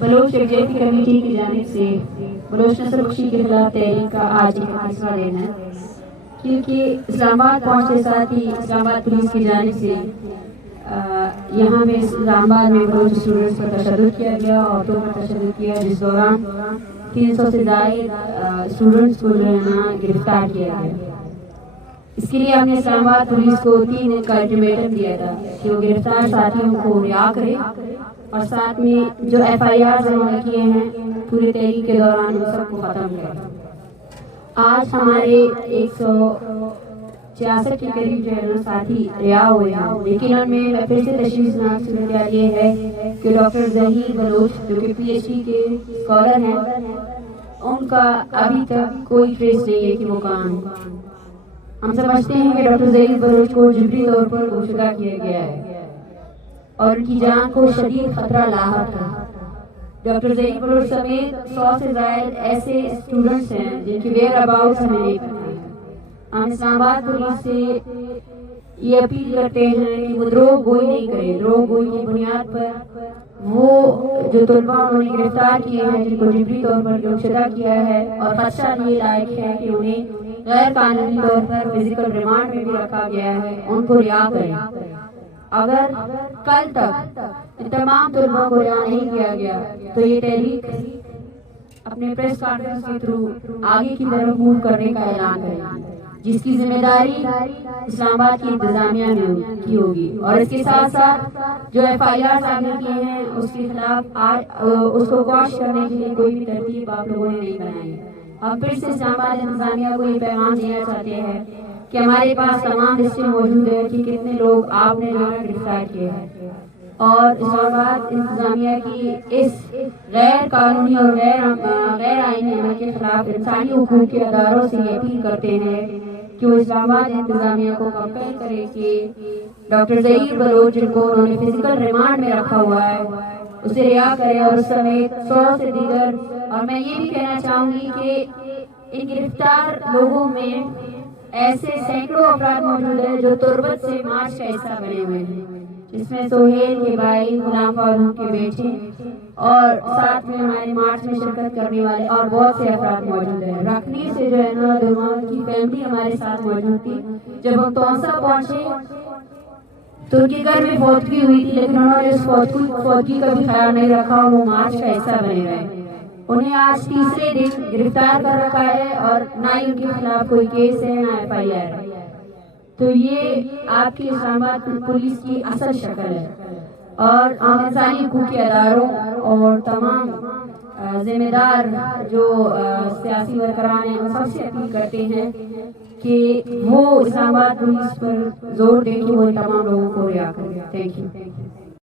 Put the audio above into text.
بلوچ یکجہتی کمیٹی کی جانب سے بلوچ نسل کشی کے خلاف تحریک کا آج ایک تیسرا دن ہے، کیونکہ اسلام آباد پہنچتے ساتھ ہی اسلام آباد پولیس کی جانب سے یہاں میں اسلام آباد میں بلوچ اسٹوڈنٹس پر تشدد کیا گیا، عورتوں پر تشدد کیا، جس دوران 300 سے زائد اسٹوڈنٹس کو جو ہے نا گرفتار کیا گیا۔ اس کے لیے ہم نے اسلام آباد پولیس کو 3 دن کا الٹیمیٹم دیا تھا کہ وہ گرفتار ساتھیوں کو رہا کرے اور ساتھ میں جو FIR انہوں نے کیے ہیں پورے تحریک کے دوران ان سب کو ختم کرے۔ آج ہمارے 166 کے قریب جو ہے نا ساتھی رہا ہوئے ہیں، لیکن ان میں پھر سے تشویشناک صورتحال یہ ہے کہ ڈاکٹر ظہیر بلوچ جو کہ PhD کے اسکالر ہیں، ان کا ابھی تک کوئی ٹریس نہیں ہے کہ وہ کہاں ہیں۔ ہم سمجھتے ہیں کہ ڈاکٹر ظہیر بلوچ کو جبری طور پر گمشدہ کیا گیا ہے اور ان کی جان کو شدید خطرہ لاحق ہے۔ ڈاکٹر ظہیر بلوچ سمیت 100 سے زائد ایسے اسٹوڈنٹس ہیں جن کی ویئر اباؤٹس ہمیں نہیں پتہ ہے۔ ہم اسلام آباد پولیس سے یہ اپیل کرتے ہیں کہ وہ دروغ گوئی نہیں کرے، دروغ گوئی کی بنیاد پر وہ جو طلباء انہوں نے گرفتار کیے ہیں، جن کو جبری طور پر گمشدہ کیا ہے اور خدشہ یہ لائق ہے کہ انہیں غیر قانونی طور پر فزیکل ریمانڈ میں بھی رکھا گیا ہے، ان کو رہا کریں۔ اگر کل تک ان تمام طلباء کو رہا نہیں کیا گیا تو یہ تحریک اپنے پریس کانفرنس کے تھرو آگے کی طرف موو کرنے کا اعلان کرے، جس کی ذمہ داری اسلام آباد کی انتظامیہ نے کی ہوگی، اور اس کے ساتھ ساتھ جو FIR آگے کیے ہیں اس کے خلاف اس کو قواش کرنے کے لیے کوئی بھی ترتیب آپ لوگوں نے نہیں بنائی۔ ہم پھر سے اسلام آباد انتظامیہ کو یہ پیغام دینا چاہتے ہیں کہ ہمارے پاس تمام لسٹیں موجود ہے کہ کتنے لوگ آپ نے جو ہے گرفتار کیے ہیں، اور اسلام آباد انتظامیہ کی اس غیر قانونی اور غیر آئینی عمل کے خلاف انسانی حقوق کے اداروں سے یہ اپیل کرتے ہیں کہ وہ اسلام آباد انتظامیہ کو کمپیل کرے کہ ڈاکٹر ظہیر بلوچ جن کو انہوں نے فزیکل ریمانڈ میں رکھا ہوا ہے اسے رہا کرے، اور اس سمیت 100 سے دیگر۔ اور میں یہ بھی کہنا چاہوں گی کہ ان گرفتار لوگوں میں ایسے سینکڑوں افراد موجود ہیں جو تربت سے مارچ کا حصہ بنے ہوئے ہیں، جس میں سہیل کے بھائی، غلام فاروق کے بیٹے اور ساتھ میں ہمارے مارچ میں شرکت کرنے والے اور بہت سے افراد موجود ہیں۔ رکھنی سے جو ہے نا درمان کی فیملی ہمارے ساتھ موجود تھی۔ جب ہم تونسا پہنچے تو ان کے گھر میں فوتگی ہوئی تھی، لیکن انہوں نے اس فوتگی کا بھی خیال نہیں رکھا اور وہ مارچ کا حصہ بنے رہے۔ انہیں آج تیسرے دن گرفتار کر رکھا ہے اور نہ ہی ان کے خلاف کوئی کیس ہے نہ FIR ہے۔ تو یہ آپ کی اسلام آباد پولیس کی اصل شکل ہے، اور ہم انسانی حقوق کے اداروں اور تمام ذمہ دار جو سیاسی ورکران ہیں ان سب سے اپیل کرتے ہیں کہ وہ اسلام آباد پولیس پر زور دیں کہ وہ تمام لوگوں کو رہا کریں۔ Thank you.